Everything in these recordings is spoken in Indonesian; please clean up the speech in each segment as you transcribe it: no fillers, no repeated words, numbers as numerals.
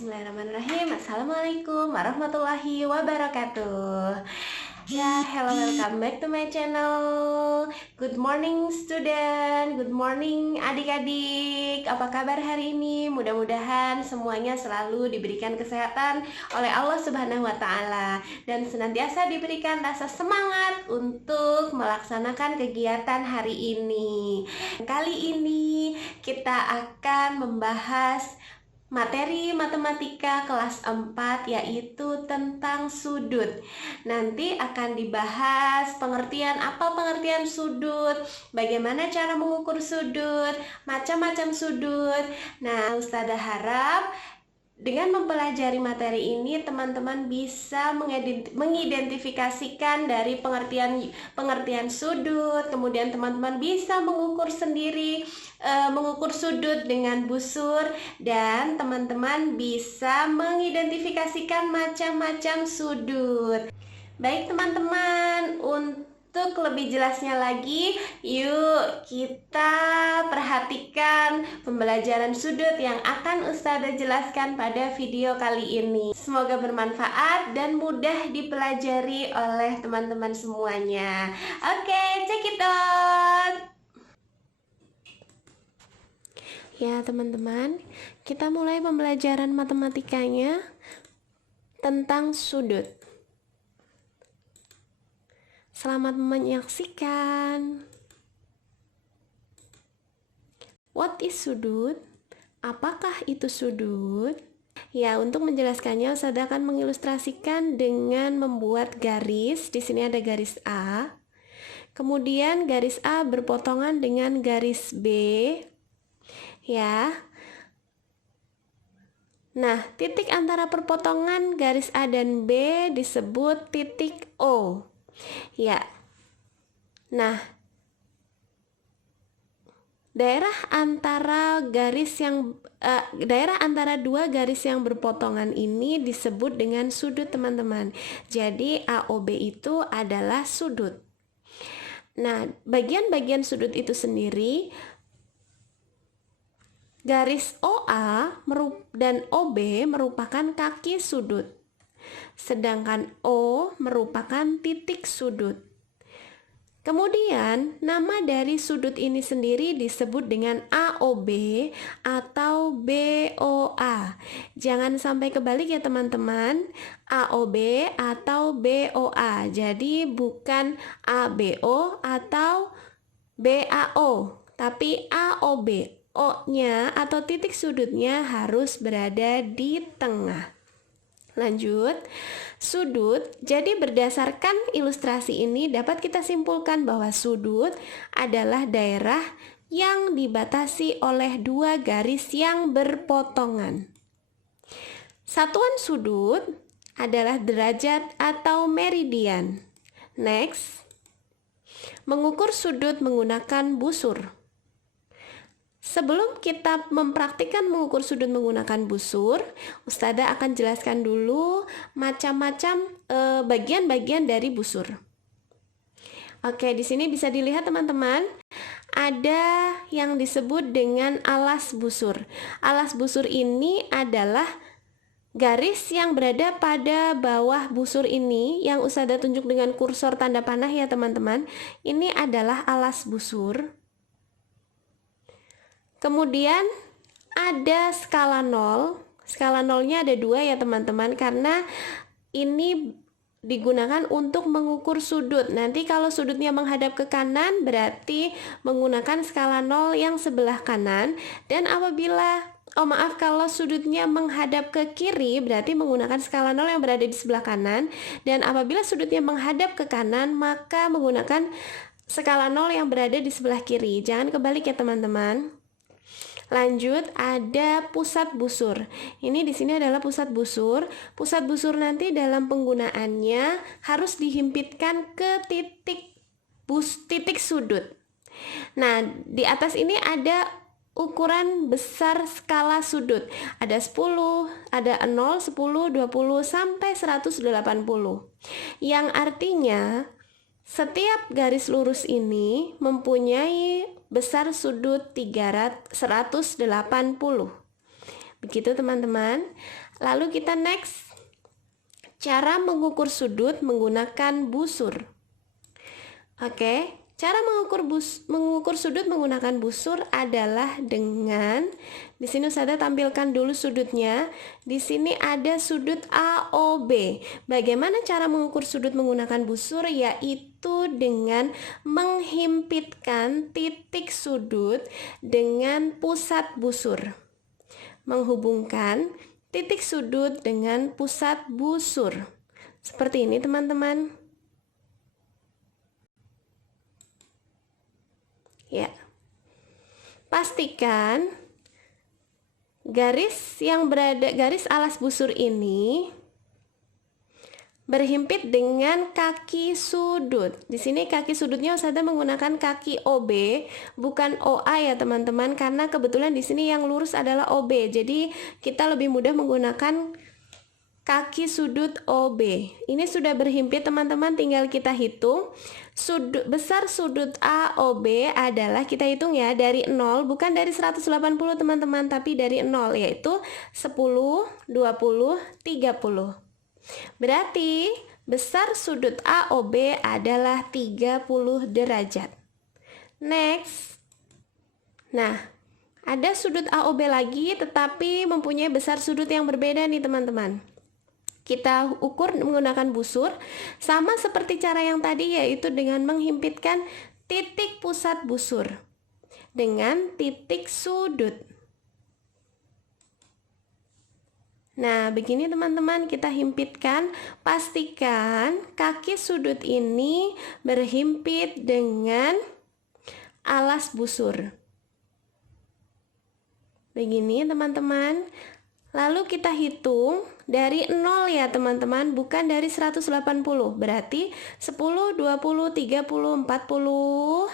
Bismillahirrahmanirrahim. Assalamualaikum warahmatullahi wabarakatuh. Ya, hello, welcome back to my channel. Good morning student, good morning adik-adik. Apa kabar hari ini? Mudah-mudahan semuanya selalu diberikan kesehatan oleh Allah Subhanahu wa taala dan senantiasa diberikan rasa semangat untuk melaksanakan kegiatan hari ini. Kali ini kita akan membahas materi matematika kelas 4, yaitu tentang sudut. Nanti akan dibahas apa pengertian sudut, bagaimana cara mengukur sudut, macam-macam sudut. Nah, Ustazah harap dengan mempelajari materi ini teman-teman bisa mengidentifikasikan dari pengertian sudut, kemudian teman-teman bisa mengukur sendiri, mengukur sudut dengan busur, dan teman-teman bisa mengidentifikasikan macam-macam sudut. Baik teman-teman, untuk lebih jelasnya lagi, yuk kita perhatikan pembelajaran sudut yang akan Ustazah jelaskan pada video kali ini. Semoga bermanfaat dan mudah dipelajari oleh teman-teman semuanya. Oke, check it out. Ya teman-teman, kita mulai pembelajaran matematikanya tentang sudut. Selamat menyaksikan. What is sudut? Apakah itu sudut? Ya, untuk menjelaskannya Ustazah akan mengilustrasikan dengan membuat garis. Di sini ada garis A. Kemudian garis A berpotongan dengan garis B. Ya. Nah, titik antara perpotongan garis A dan B disebut titik O. Ya. Nah, daerah antara dua garis yang berpotongan ini disebut dengan sudut, teman-teman. Jadi AOB itu adalah sudut. Nah, bagian-bagian sudut itu sendiri, garis OA dan OB merupakan kaki sudut. Sedangkan O merupakan titik sudut. Kemudian, nama dari sudut ini sendiri disebut dengan AOB atau BOA. Jangan sampai kebalik ya teman-teman, AOB atau BOA. Jadi bukan ABO atau BAO, tapi AOB. O-nya atau titik sudutnya harus berada di tengah. Lanjut, sudut. Jadi berdasarkan ilustrasi ini dapat kita simpulkan bahwa sudut adalah daerah yang dibatasi oleh dua garis yang berpotongan. Satuan sudut adalah derajat atau meridian. Next, mengukur sudut menggunakan busur. Sebelum kita mempraktikkan mengukur sudut menggunakan busur, Ustazah akan jelaskan dulu macam-macam bagian-bagian dari busur. Oke, di sini bisa dilihat teman-teman, ada yang disebut dengan alas busur. Alas busur ini adalah garis yang berada pada bawah busur ini, yang Ustazah tunjuk dengan kursor tanda panah ya teman-teman. Ini adalah alas busur. Kemudian ada skala nol. Skala nolnya ada dua ya teman-teman, karena ini digunakan untuk mengukur sudut. Nanti kalau sudutnya menghadap ke kanan berarti menggunakan skala nol yang sebelah kanan. Dan apabila kalau sudutnya menghadap ke kiri berarti menggunakan skala nol yang berada di sebelah kanan. Dan apabila sudutnya menghadap ke kanan maka menggunakan skala nol yang berada di sebelah kiri. Jangan kebalik ya teman-teman. Lanjut, ada pusat busur. Ini di sini adalah pusat busur. Pusat busur nanti dalam penggunaannya harus dihimpitkan ke titik sudut. Nah, di atas ini ada ukuran besar skala sudut. Ada 10, ada 0, 10, 20 sampai 180. Yang artinya setiap garis lurus ini mempunyai besar sudut 180. Begitu teman-teman. Lalu kita next, cara mengukur sudut menggunakan busur. Oke, cara mengukur sudut menggunakan busur adalah dengan, di sini saya tampilkan dulu sudutnya. Di sini ada sudut AOB. Bagaimana cara mengukur sudut menggunakan busur? Yaitu dengan menghimpitkan titik sudut dengan pusat busur. Menghubungkan titik sudut dengan pusat busur. Seperti ini teman-teman. Ya, pastikan garis alas busur ini berhimpit dengan kaki sudut. Di sini kaki sudutnya Ustazah menggunakan kaki OB, bukan OA ya teman-teman, karena kebetulan di sini yang lurus adalah OB. Jadi kita lebih mudah menggunakan kaki sudut OB. Ini sudah berhimpit teman-teman, tinggal kita hitung. Besar sudut AOB adalah, kita hitung ya, dari 0, bukan dari 180 teman-teman, tapi dari 0, yaitu 10, 20, 30. Berarti besar sudut AOB adalah 30 derajat. Next. Nah, ada sudut AOB lagi tetapi mempunyai besar sudut yang berbeda nih teman-teman. Kita ukur menggunakan busur, sama seperti cara yang tadi, yaitu dengan menghimpitkan titik pusat busur dengan titik sudut. Nah, begini teman-teman, kita himpitkan. Pastikan kaki sudut ini berhimpit dengan alas busur. Begini teman-teman. Lalu kita hitung dari 0 ya teman-teman, bukan dari 180. Berarti 10, 20, 30, 40,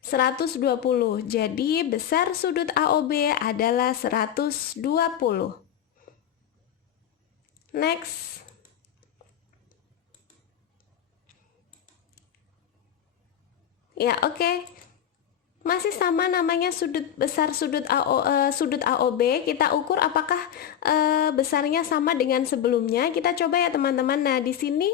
120. Jadi besar sudut AOB adalah 120. Next. Ya, oke. Masih sama namanya besar sudut AOB. Kita ukur apakah besarnya sama dengan sebelumnya. Kita coba ya teman-teman. Nah, di sini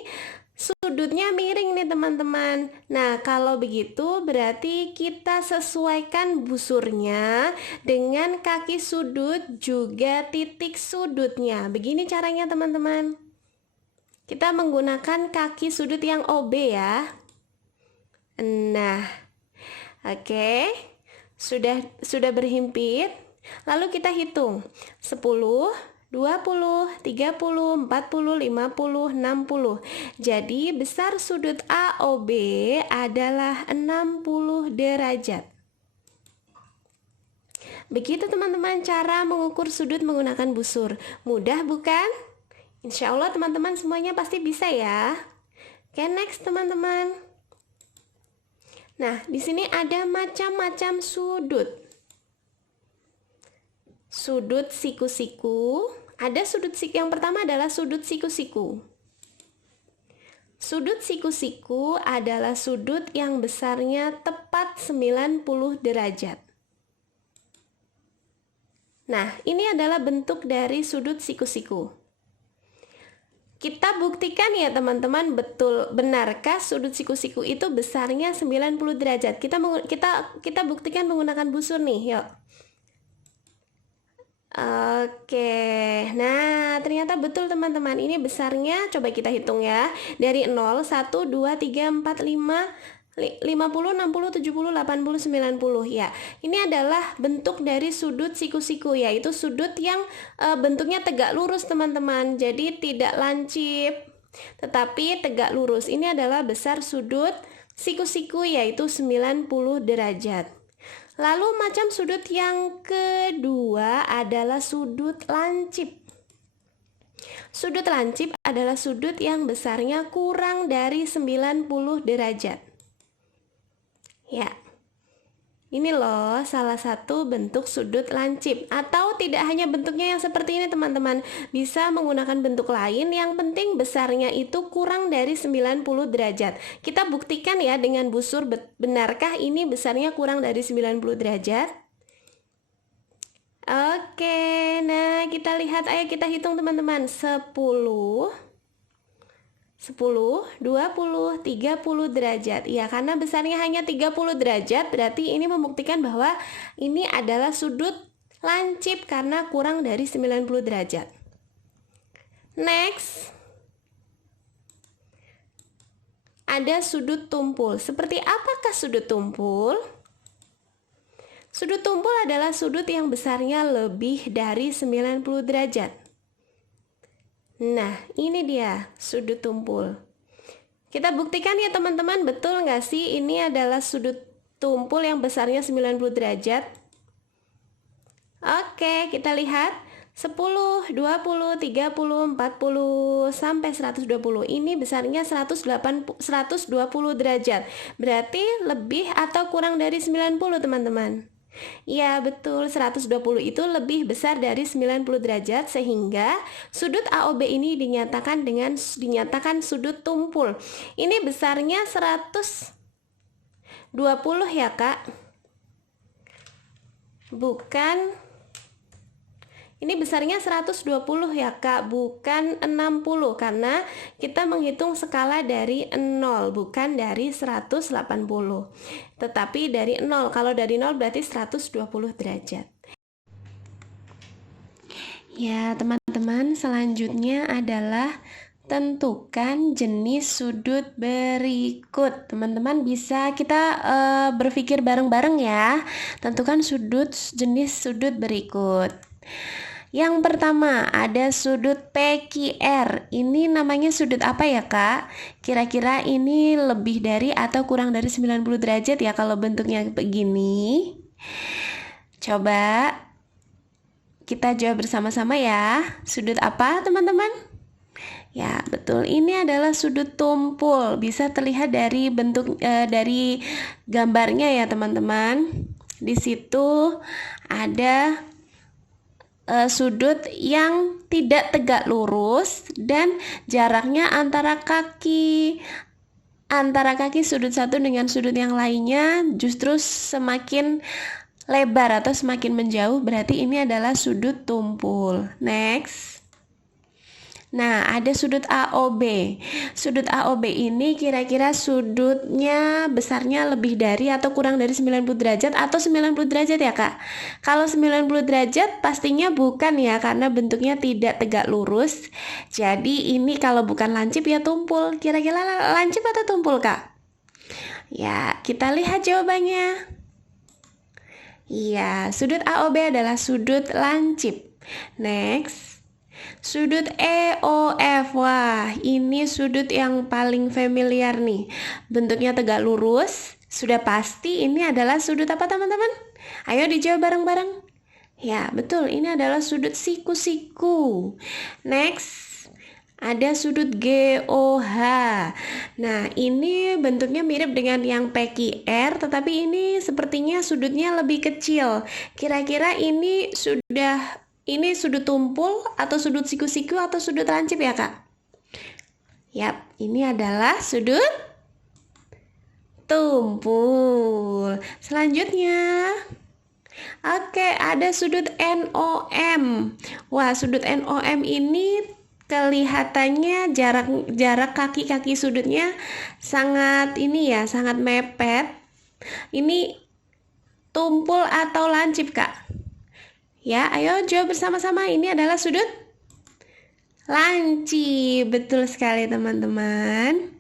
sudutnya miring nih teman-teman. Nah, kalau begitu berarti kita sesuaikan busurnya dengan kaki sudut juga titik sudutnya. Begini caranya teman-teman. Kita menggunakan kaki sudut yang OB ya. Nah, oke, sudah berhimpit. Lalu kita hitung 10, 20, 30, 40, 50, 60. Jadi besar sudut AOB adalah 60 derajat. Begitu teman-teman cara mengukur sudut menggunakan busur. Mudah bukan? Insya Allah teman-teman semuanya pasti bisa ya. Oke, next teman-teman. Nah, di sini ada macam-macam sudut. Sudut siku-siku. Ada sudut siku, yang pertama adalah sudut siku-siku. Sudut siku-siku adalah sudut yang besarnya tepat 90 derajat. Nah, ini adalah bentuk dari sudut siku-siku. Kita buktikan ya teman-teman, benarkah sudut siku-siku itu besarnya 90 derajat? Kita buktikan menggunakan busur nih, yuk. Oke, nah ternyata betul teman-teman, ini besarnya, coba kita hitung ya, dari 0, 1, 2, 3, 4, 5, 50, 60, 70, 80, 90 ya. Ini adalah bentuk dari sudut siku-siku, yaitu sudut yang bentuknya tegak lurus teman-teman. Jadi tidak lancip, tetapi tegak lurus. Ini adalah besar sudut siku-siku, yaitu 90 derajat. Lalu macam sudut yang kedua adalah sudut lancip. Sudut lancip adalah sudut yang besarnya kurang dari 90 derajat. Ya, ini loh salah satu bentuk sudut lancip. Atau tidak hanya bentuknya yang seperti ini teman-teman, bisa menggunakan bentuk lain, yang penting besarnya itu kurang dari 90 derajat. Kita buktikan ya dengan busur, benarkah ini besarnya kurang dari 90 derajat? Oke, nah kita lihat, ayo kita hitung teman-teman. 10, 20, 30 derajat. Ya, karena besarnya hanya 30 derajat, berarti ini membuktikan bahwa ini adalah sudut lancip karena kurang dari 90 derajat. Next, ada sudut tumpul. Seperti apakah sudut tumpul? Sudut tumpul adalah sudut yang besarnya lebih dari 90 derajat. Nah, ini dia sudut tumpul. Kita buktikan ya teman-teman, betul nggak sih ini adalah sudut tumpul yang besarnya 90 derajat? Oke, kita lihat 10, 20, 30, 40, sampai 120. Ini besarnya 120 derajat. Berarti lebih atau kurang dari 90 teman-teman? Ya betul, 120 itu lebih besar dari 90 derajat sehingga sudut AOB ini dinyatakan sudut tumpul. Ini besarnya 120 ya Kak. Ini besarnya 120 ya Kak, bukan 60 karena kita menghitung skala dari 0, bukan dari 180. Tetapi dari 0, kalau dari 0 berarti 120 derajat. Ya teman-teman, selanjutnya adalah tentukan jenis sudut berikut. Teman-teman bisa kita berpikir bareng-bareng ya. Tentukan jenis sudut berikut. Yang pertama ada sudut PQR. Ini namanya sudut apa ya Kak? Kira-kira ini lebih dari atau kurang dari 90 derajat ya kalau bentuknya begini? Coba kita jawab bersama-sama ya. Sudut apa teman-teman? Ya betul, ini adalah sudut tumpul. Bisa terlihat dari bentuk dari gambarnya ya teman-teman. Di situ ada sudut yang tidak tegak lurus dan jaraknya antara kaki sudut satu dengan sudut yang lainnya justru semakin lebar atau semakin menjauh, berarti ini adalah sudut tumpul. Next. Nah, ada sudut AOB. Sudut AOB ini kira-kira sudutnya besarnya lebih dari atau kurang dari 90 derajat atau 90 derajat ya Kak? Kalau 90 derajat pastinya bukan ya, karena bentuknya tidak tegak lurus. Jadi ini kalau bukan lancip ya tumpul. Kira-kira lancip atau tumpul Kak? Ya, kita lihat jawabannya. Iya, sudut AOB adalah sudut lancip. Next. Sudut EOF. Wah, ini sudut yang paling familiar nih. Bentuknya tegak lurus. Sudah pasti ini adalah sudut apa teman-teman? Ayo dijawab bareng-bareng. Ya, betul. Ini adalah sudut siku-siku. Next. Ada sudut GOH. Nah, ini bentuknya mirip dengan yang PQR, tetapi ini sepertinya sudutnya lebih kecil. Kira-kira ini sudut tumpul atau sudut siku-siku atau sudut lancip ya Kak? Yap, ini adalah sudut tumpul. Selanjutnya, oke, ada sudut NOM. Wah, sudut NOM ini kelihatannya jarak kaki-kaki sudutnya sangat mepet. Ini tumpul atau lancip Kak? Ya, ayo jawab bersama-sama. Ini adalah sudut lancip. Betul sekali teman-teman.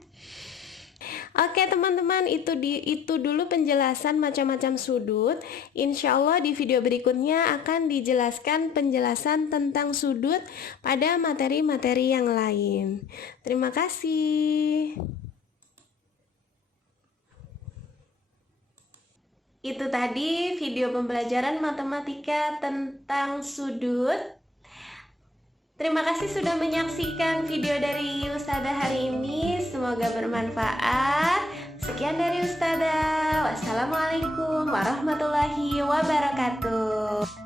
Oke teman-teman, itu dulu penjelasan macam-macam sudut. Insya Allah di video berikutnya akan dijelaskan penjelasan tentang sudut pada materi-materi yang lain. Terima kasih. Itu tadi video pembelajaran matematika tentang sudut. Terima kasih sudah menyaksikan video dari Ustazah hari ini. Semoga bermanfaat. Sekian dari Ustazah. Wassalamualaikum warahmatullahi wabarakatuh.